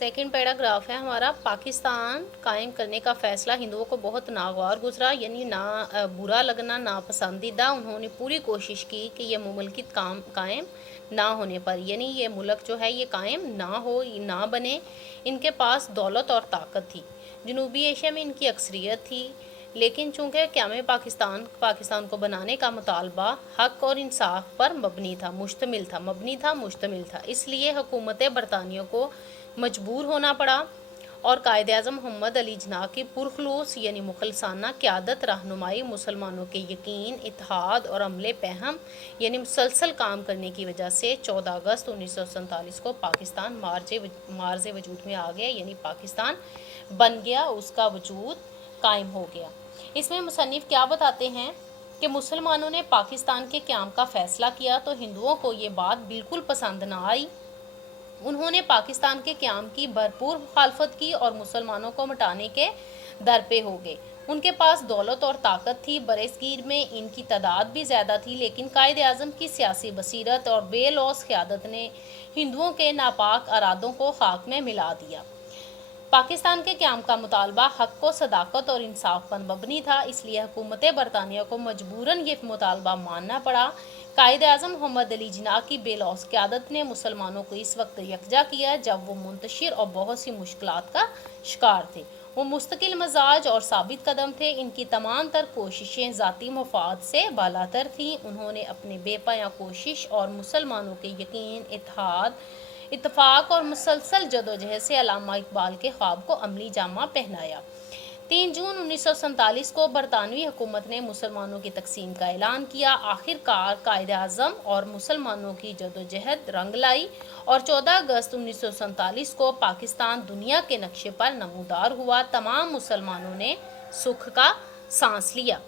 Second paragraph है हमारा, पाकिस्तान कायम करने का फैसला हिंदुओं को बहुत नागवार गुजरा, यानी ना बुरा लगना, ना पसंदीदा। उन्होंने पूरी कोशिश की कि ये मुमलकित कायम ना होने पर, यानी ये मुल्क जो है ये कायम ना हो, ना बने। इनके पास दौलत और ताकत थी, जनूबी एशिया में इनकी अक्सरियत थी, लेकिन चूँकि क़याम पाकिस्तान को बनाने का मुतालबा हक़ और इंसाफ पर मुश्तमिल था, इसलिए हुकूमत बरतानिया को मजबूर होना पड़ा और कायद-ए-आज़म मोहम्मद अली जिन्ना की पुरखलूस यानी मुखलसाना क़यादत, रहनुमाई, मुसलमानों के यकीन, इत्तेहाद और अमले पहम यानी मुसलसल काम करने की वजह से 14 अगस्त 1947 को पाकिस्तान मार्ज़ वजूद में आ गया, यानी पाकिस्तान बन गया, उसका वजूद कायम हो गया। इसमें मुसन्निफ़ क्या बताते हैं कि मुसलमानों ने पाकिस्तान के क़याम का फ़ैसला किया तो हिंदुओं को ये बात बिल्कुल पसंद ना आई। उन्होंने पाकिस्तान के क़याम की भरपूर मुखालफत की और मुसलमानों को मिटाने के दर पे हो गए। उनके पास दौलत और ताकत थी, बरसगीर में इनकी तादाद भी ज़्यादा थी, लेकिन कायद-ए-आज़म की सियासी बसीरत और बेलौस क़यादत ने हिंदुओं के नापाक इरादों को खाक में मिला दिया। पाकिस्तान के क़याम का मुतालबा हक़ व सदाकत और इंसाफ पर मबनी था, इसलिए हुकूमत बरतानिया को मजबूरन ये मुतालबा मानना पड़ा। कायद-ए-आज़म मोहम्मद अली जिन्ना की बेलौस क़यादत ने मुसलमानों को इस वक्त यकजा किया जब वो मुंतशिर और बहुत सी मुश्किलात का शिकार थे। वो मुस्तकिल मजाज और साबित कदम थे। इनकी तमाम तर कोशिशें ज़ाती मफाद से बालातर थीं। उन्होंने अपने बेपया कोशिश और मुसलमानों के यकीन, इत्तफाक और मुसलसल जदोजहद से अल्लामा इकबाल के ख्वाब को अमली जामा पहनाया। 3 जून 1947 को बरतानवी हुकूमत ने मुसलमानों की तकसीम का ऐलान किया। आखिरकार कायद-ए-आज़म और मुसलमानों की जदोजहद रंग लाई और 14 अगस्त 1947 को पाकिस्तान दुनिया के नक्शे पर नमूदार हुआ। तमाम मुसलमानों ने सुख का सांस लिया।